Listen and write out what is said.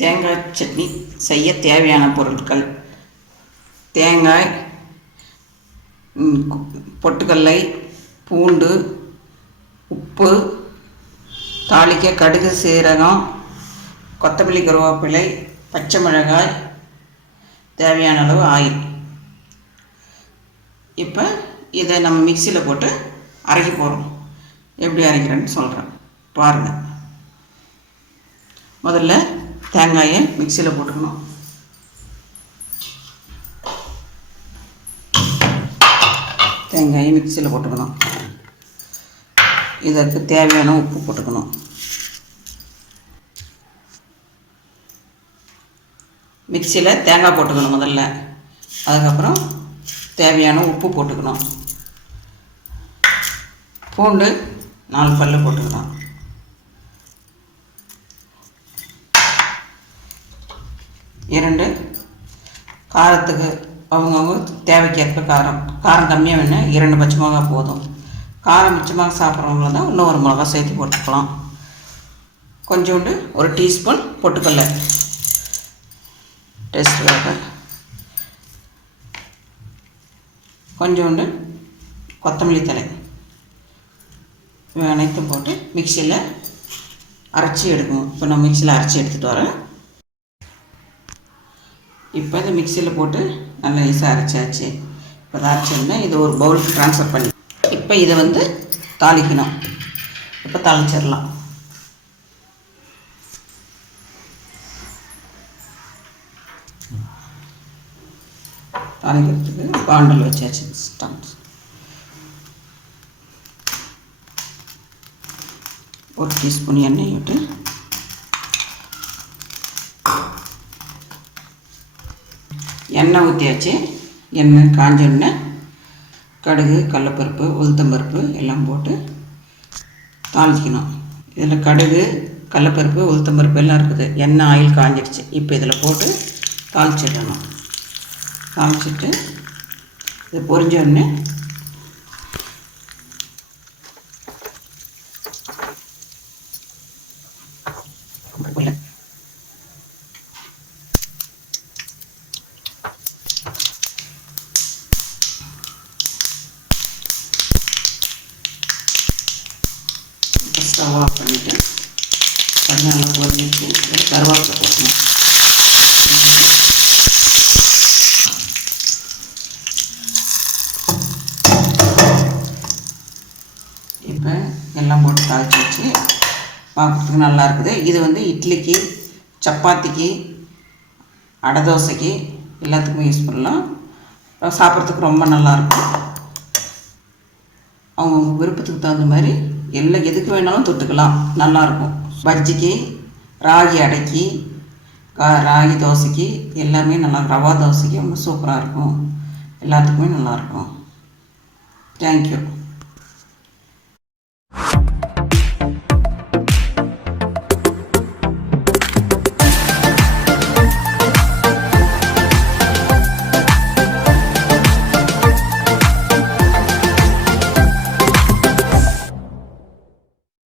தேங்காய் சட்னி செய்ய தேவையான பொருட்கள்: தேங்காய், பொட்டுக்கடலை, பூண்டு, உப்பு, தாளிக்க கடுகு, சீரகம், கொத்தமல்லி, கருவேப்பிலை, பச்சை மிளகாய், தேவையான அளவு ஆயில். இப்போ இதை நம்ம மிக்சியில் போட்டு அரைக்க போகிறோம். எப்படி அரைக்கிறேன்னு சொல்கிறேன் பாருங்கள். முதல்ல தேங்காயை மிக்சியில் போட்டுக்கணும். தேங்காயை மிக்சியில் போட்டுக்கணும். இதற்கு தேவையான உப்பு போட்டுக்கணும். மிக்சியில் தேங்காய் போட்டுக்கணும் முதல்ல. அதுக்கப்புறம் தேவையான உப்பு போட்டுக்கணும். பூண்டு 4 பல்லு போட்டுக்கணும். இரண்டு காரத்துக்கு அவங்கவுங்க தேவைக்கேற்ப காரம் கம்மியாக வேணும். 2 பச்சை மிளகா போதும். காரம் மிச்சமாக சாப்பிட்றவங்கள தான் இன்னும் 1 மிளகா சேர்த்து போட்டுக்கலாம். கொஞ்சோண்டு 1 டீஸ்பூன் பொட்டுக்கடலை டேஸ்ட்டுக்காக. கொஞ்சோண்டு கொத்தமல்லி தழை. அனைத்தும் போட்டு மிக்சியில் அரைச்சி எடுக்கணும். இப்போ நான் மிக்சியில் அரைச்சி எடுத்துகிட்டு வரேன். இப்போ இந்த மிக்சியில் போட்டு நல்லா ஈஸியாக அரைச்சாச்சு. இப்போ அதை அரைச்சோம்னா இது ஒரு பவுலுக்கு ட்ரான்ஸ்ஃபர் பண்ணி இப்போ இதை தாளிக்கணும். இப்போ தாளிச்சிடலாம். தாளிக்கிறதுக்கு பாண்டில் வச்சாச்சு. ஸ்டாண்ட் 1 டீஸ்பூன் எண்ணெய் விட்டு எண்ணெய் ஊற்றியாச்சு. எண்ணெய் காஞ்சோடனே கடுகு, கடலைப்பருப்பு, உளுத்தம்பருப்பு எல்லாம் போட்டு தாளிக்கணும். இதில் கடுகு, கடலைப்பருப்பு, உளுத்தம்பருப்பு எல்லாம் இருக்குது. எண்ணெய் ஆயில் காஞ்சிடுச்சு. இப்போ இதில் போட்டு தாளிச்சிடணும். தாளிச்சிட்டு இது பொரிஞ்சோடனே ஸ்டவ் ஆஃப் பண்ணிவிட்டு நல்லா பொரிஞ்சிட்டு கருவேப்பிலை போடணும். இப்போ எல்லாம் போட்டு தாளிச்சு வச்சு பார்க்குறதுக்கு நல்லா இருக்குது. இது இட்லிக்கு, சப்பாத்திக்கு, அடை தோசைக்கு எல்லாத்துக்குமே யூஸ் பண்ணலாம். சாப்பிட்றதுக்கு ரொம்ப நல்லாயிருக்கும். அவங்க விருப்பத்துக்கு தகுந்த மாதிரி எல்லாம் எதுக்கு வேணாலும் தொட்டுக்கலாம். நல்லாயிருக்கும். பஜ்ஜிக்கு, ராகி அடைக்கு, ராகி தோசைக்கு எல்லாமே நல்லா, ரவா தோசைக்கு ரொம்ப சூப்பராக இருக்கும். எல்லாத்துக்குமே நல்லாயிருக்கும். தேங்க்யூ.